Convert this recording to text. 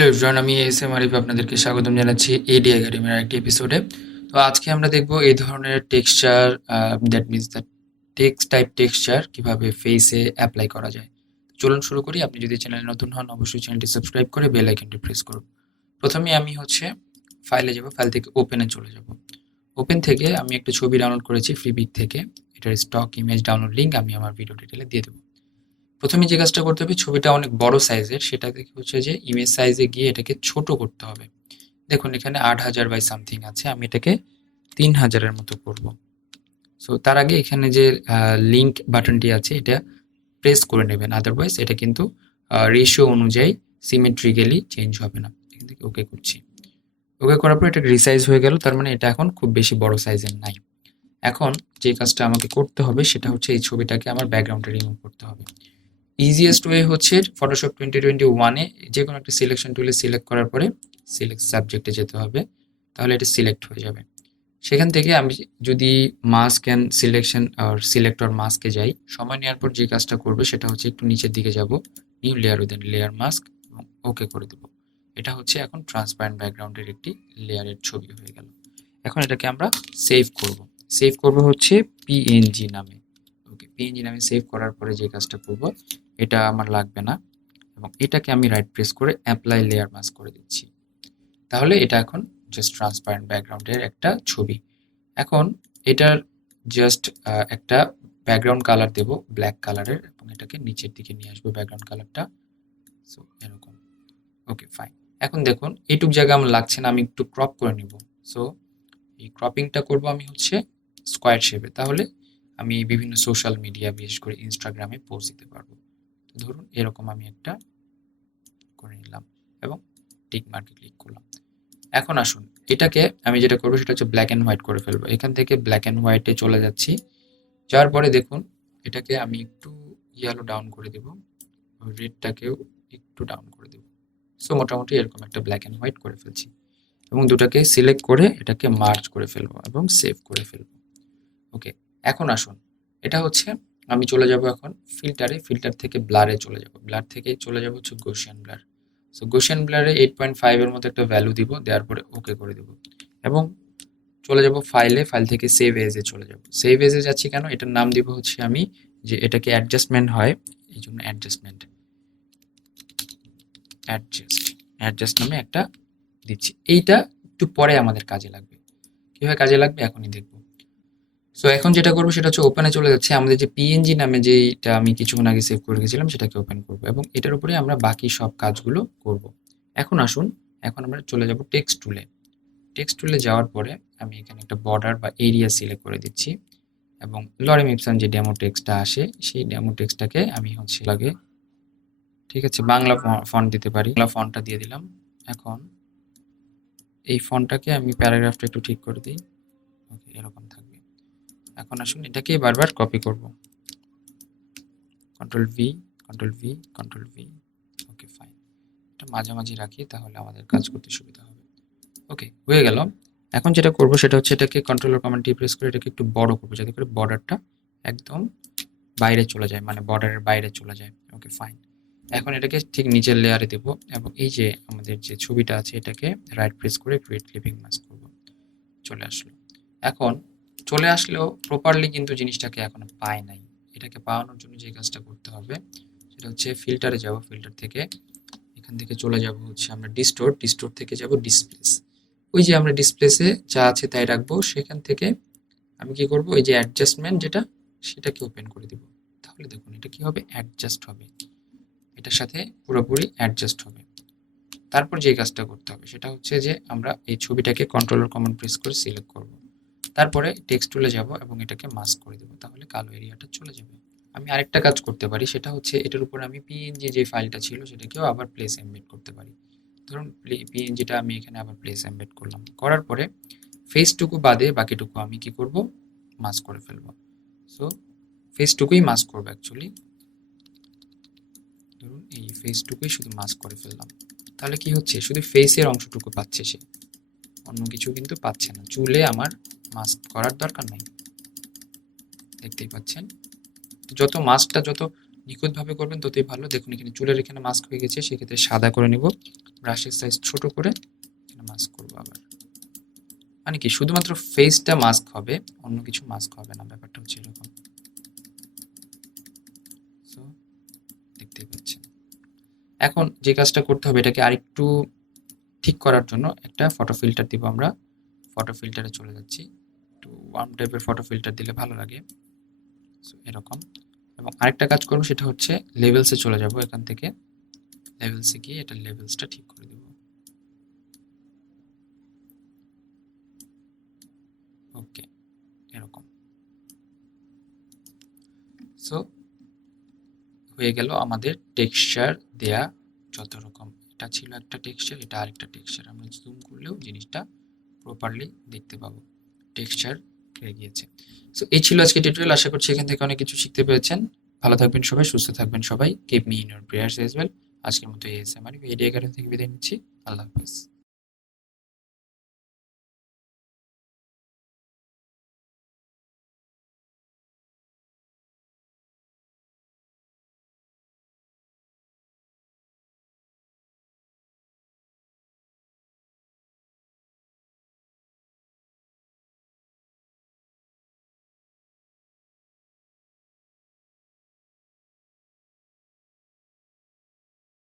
Hello everyone, আমি S Arif আপনাদেরকে স্বাগতম জানাচ্ছি এডি একাডেমির আরেকটি এপিসোডে। তো আজকে আমরা দেখব এই ধরনের texture, that means the text type texture কিভাবে ফেসে অ্যাপ্লাই করা যায়। চলুন শুরু করি। আপনি যদি চ্যানেলে নতুন হন অবশ্যই চ্যানেলটি সাবস্ক্রাইব করে বেল আইকনটি প্রেস করুন। প্রথমে আমি ফাইলে যাব, ফাইল থেকে ওপেনে চলে যাব। ওপেন থেকে আমি একটা ছবি ডাউনলোড করেছি ফ্রিবিট থেকে। এটার স্টক ইমেজ ডাউনলোড লিঙ্ক আমি আমার ভিডিও ডিটেলে দিয়ে দেবো। প্রথমে যে কাজটা করতে হবে, ছবিটা অনেক বড় সাইজের, সেটা থেকে যে ইমেজ সাইজে গিয়ে এটাকে ছোট করতে হবে। দেখুন এখানে ৮,০০০ বাই সামথিং আছে, আমি এটাকে ৩,০০০-এর মতো করব। সো তার আগে এখানে যে লিঙ্ক বাটনটি আছে এটা প্রেস করে নেবেন, আদারওয়াইজ এটা কিন্তু রেশিও অনুযায়ী সিমেট্রিক্যালি চেঞ্জ হবে না। এখান থেকে ওকে করছি। ওকে করার পর এটা রিসাইজ হয়ে গেল, তার মানে এটা এখন খুব বেশি বড় সাইজের নাই। এখন যে কাজটা আমাকে করতে হবে সেটা হচ্ছে এই ছবিটাকে আমার ব্যাকগ্রাউন্ডে রিমুভ করতে হবে। ইজিয়েস্ট ওয়ে হচ্ছে ফটোশপ 2021-এ যে কোনো একটা সিলেকশন টুলে সিলেক্ট করার পরে সিলেক্ট সাবজেক্টে যেতে হবে, তাহলে এটা সিলেক্ট হয়ে যাবে। সেখান থেকে আমি যদি মাস্ক অ্যান্ড সিলেকশন আর সিলেক্টর মাস্কে যাই, সময় নেওয়ার পর যে কাজটা করবো সেটা হচ্ছে একটু নিচের দিকে যাব, new layer with layer mask এবং ওকে করে দেবো। এটা হচ্ছে এখন ট্রান্সপারেন্ট ব্যাকগ্রাউন্ডের একটি লেয়ারের ছবি হয়ে গেল। এখন এটাকে আমরা সেভ করব। সেভ করব হচ্ছে পিএনজি নামে। ওকে, পিএনজি নামে সেভ করার পরে যে কাজটা করব, এটা আমার লাগবে না এবং এটাকে আমি রাইট প্রেস করে অ্যাপ্লাই লেয়ার মাস্ক করে দিচ্ছি। তাহলে এটা এখন জাস্ট ট্রান্সপারেন্ট ব্যাকগ্রাউন্ডের একটা ছবি। এখন এটার জাস্ট একটা ব্যাকগ্রাউন্ড কালার দেব ব্ল্যাক কালারের এবং এটাকে নিচের দিকে নিয়ে আসবো ব্যাকগ্রাউন্ড কালারটা। সো এরকম। Okay fine. এখন দেখুন এইটুক জায়গা আমার লাগছে না, আমি একটু ক্রপ করে নিব। সো এই ক্রপিংটা করব আমি হচ্ছে স্কোয়ার শেপে, তাহলে আমি বিভিন্ন সোশ্যাল মিডিয়া বিশেষ করে ইনস্টাগ্রামে পোস্ট দিতে পারবো। তো ধরুন এরকম আমি একটা করে নিলাম এবং টিক মার্কে ক্লিক করলাম। এখন আসুন এটাকে আমি যেটা করবো সেটা হচ্ছে ব্ল্যাক অ্যান্ড হোয়াইট করে ফেলবো। এখান থেকে ব্ল্যাক অ্যান্ড হোয়াইটে চলে যাচ্ছি, যাওয়ার পরে দেখুন এটাকে আমি একটু ইয়েলো ডাউন করে দেব, রেডটাকেও একটু ডাউন করে দেব। সো মোটামুটি এরকম একটা ব্ল্যাক অ্যান্ড হোয়াইট করে ফেলছি এবং দুটাকে সিলেক্ট করে এটাকে মার্জ করে ফেলবো এবং সেভ করে ফেলবো। ওকে, এখন আসুন এটা হচ্ছে আমি চলে যাব এখন ফিল্টারে, ফিল্টার থেকে ব্লারে চলে যাব, ব্লার থেকে চলে যাব হচ্ছে গৌসিয়ান ব্লার। সো গৌসিয়ান ব্লারে 8.5 এর মতো একটা ভ্যালু দিব, দেওয়ার পরে ওকে করে দেব এবং চলে যাব ফাইলে, ফাইল থেকে সেভ এজে চলে যাব। সেভ এজে যাচ্ছি কেন, এটার নাম দিব হচ্ছে আমি যে এটাকে অ্যাডজাস্টমেন্ট হয় এই জন্য অ্যাডজাস্টমেন্ট, অ্যাডজাস্ট নামে একটা দিচ্ছি। এইটা একটু পরে আমাদের কাজে লাগবে। কিভাবে কাজে লাগবে এখনই দেখবো। সো এখন যেটা করবো সেটা হচ্ছে ওপেনে চলে যাচ্ছে, আমাদের যে পিএনজি নামে যেটা আমি কিছুক্ষণ আগে সেভ করে গেছিলাম সেটাকে ওপেন করব এবং এটার উপরে আমরা বাকি সব কাজগুলো করব। এখন আসুন, এখন আমরা চলে যাব টেক্সট টুলে। টেক্সট টুলে যাওয়ার পরে আমি এখানে একটা বর্ডার বা এরিয়া সিলেক্ট করে দিচ্ছি এবং লরেম ইপসন যে ডেমো টেক্সটটা আসে সেই ডেমো টেক্সটটাকে আমি হচ্ছে লাগে, ঠিক আছে, বাংলা ফন্ট দিতে পারি, বাংলা ফন্টটা দিয়ে দিলাম। এখন এই ফন্টটাকে আমি প্যারাগ্রাফটা একটু ঠিক করে দিই। ওকে, এরকম থাকবে। এখন আসুন এটাকে বারবার কপি করব, control V, control V, control V. Okay fine, এটা মাঝামাঝি রাখি তাহলে আমাদের কাজ করতে সুবিধা হবে। ওকে, হয়ে গেল। এখন যেটা করব সেটা হচ্ছে এটাকে কন্ট্রোলার কমান্ড টি প্রেস করে এটাকে একটু বড় করবো যাতে করে বর্ডারটা একদম বাইরে চলে যায়, মানে বর্ডারের বাইরে চলে যায়। Okay fine. এখন এটাকে ঠিক নিচের লেয়ারে দেব এবং এই যে আমাদের যে ছবিটা আছে এটাকে রাইট প্রেস করে ক্রিয়েট ক্লিপিং মাস্ক করব। চলে আসলো। এখন চলে আসলেও প্রপারলি কিন্তু জিনিসটাকে এখনো পায় নাই। এটাকে পাওয়ানোর জন্য যে কাজটা করতে হবে সেটা হচ্ছে ফিল্টারে যাব, ফিল্টার থেকে এখান থেকে চলে যাব হচ্ছে আমরা ডিস্টোর, ডিস্টোর থেকে যাব ডিসপ্লেস। ওই যে আমরা ডিসপ্লেসে যা আছে তাই রাখবো, সেখান থেকে আমি কি করব ওই যে অ্যাডজাস্টমেন্ট যেটা সেটাকে ওপেন করে দিব। তাহলে দেখুন এটা কি হবে, অ্যাডজাস্ট হবে, এটার সাথে পুরোপুরি অ্যাডজাস্ট হবে। তারপর যে কাজটা করতে হবে সেটা হচ্ছে যে আমরা এই ছবিটাকে কন্ট্রোলার কমান্ড প্রেস করে সিলেক্ট করব, তারপরে টেক্সট টুলে যাব এবং এটাকে মাস্ক করে দেব, তাহলে কালো এরিয়াটা চলে যাবে। আমি আরেকটা কাজ করতে পারি সেটা হচ্ছে এটার উপর আমি পিএনজি যে ফাইলটা ছিল সেটাকেও আবার প্লেস এমবেড করতে পারি। ধরুন পিএনজিটা আমি এখানে আবার প্লেস এমবেড করলাম, করার পরে ফেসটুকু বাদে বাকিটুকু আমি কি করব, মাস্ক করে ফেলবো। সো ফেসটুকুই মাস্ক করবো অ্যাকচুয়ালি, ধরুন এই ফেসটুকুই শুধু মাস্ক করে ফেললাম। তাহলে কি হচ্ছে, শুধু ফেসের অংশটুকু পাচ্ছে সে, অন্য কিছু কিন্তু পাচ্ছে না। চুলে আমার মাস্ক করার দরকার নাই, দেখতেই পাচ্ছেন। যত মাস্কটা যত নিখুঁতভাবে করবেন ততই ভালো। দেখুন এখানে চুলের এখানে মাস্ক হয়ে গেছে, সেক্ষেত্রে সাদা করে নিব, ব্রাশের সাইজ ছোট করে মাস্ক করবো আবার, মানে কি শুধুমাত্র ফেসটা মাস্ক হবে, অন্য কিছু মাস্ক হবে না, ব্যাপারটা হচ্ছে এরকম। সো দেখতেই পাচ্ছেন। এখন যে কাজটা করতে হবে, এটাকে আরেকটু ঠিক করার জন্য একটা ফটো ফিল্টার দিব আমরা। ফটো ফিল্টারে চলে যাচ্ছি, একটু ওয়ার্ম টাইপের ফটো ফিল্টার দিলে ভালো লাগে। সো এরকম। এবং আরেকটা কাজ করবো, সেটা হচ্ছে লেভেলসে চলে যাব। এখান থেকে লেভেলসে গিয়ে এটা লেভেলসটা ঠিক করে দেব। ওকে, এরকম। সো হয়ে গেল আমাদের টেক্সচার দেয়া যত রকম। এটা ছিল একটা টেক্সচার, এটা আরেকটা টেক্সচার। আমরা জুম করলেও জিনিসটা প্রপারলি দেখতে পাবো, টেক্সচার হয়ে গিয়েছে। সো এই ছিল আজকে টিউটোরিয়াল। আশা করছি এখান থেকে অনেক কিছু শিখতে পেরেছেন। ভালো থাকবেন সবাই, সুস্থ থাকবেন সবাই। Keep me in your prayers as well. আজকের মতো ASMR AD একাডেমি থেকে বিদায় নিচ্ছি। আল্লাহ হাফেজ।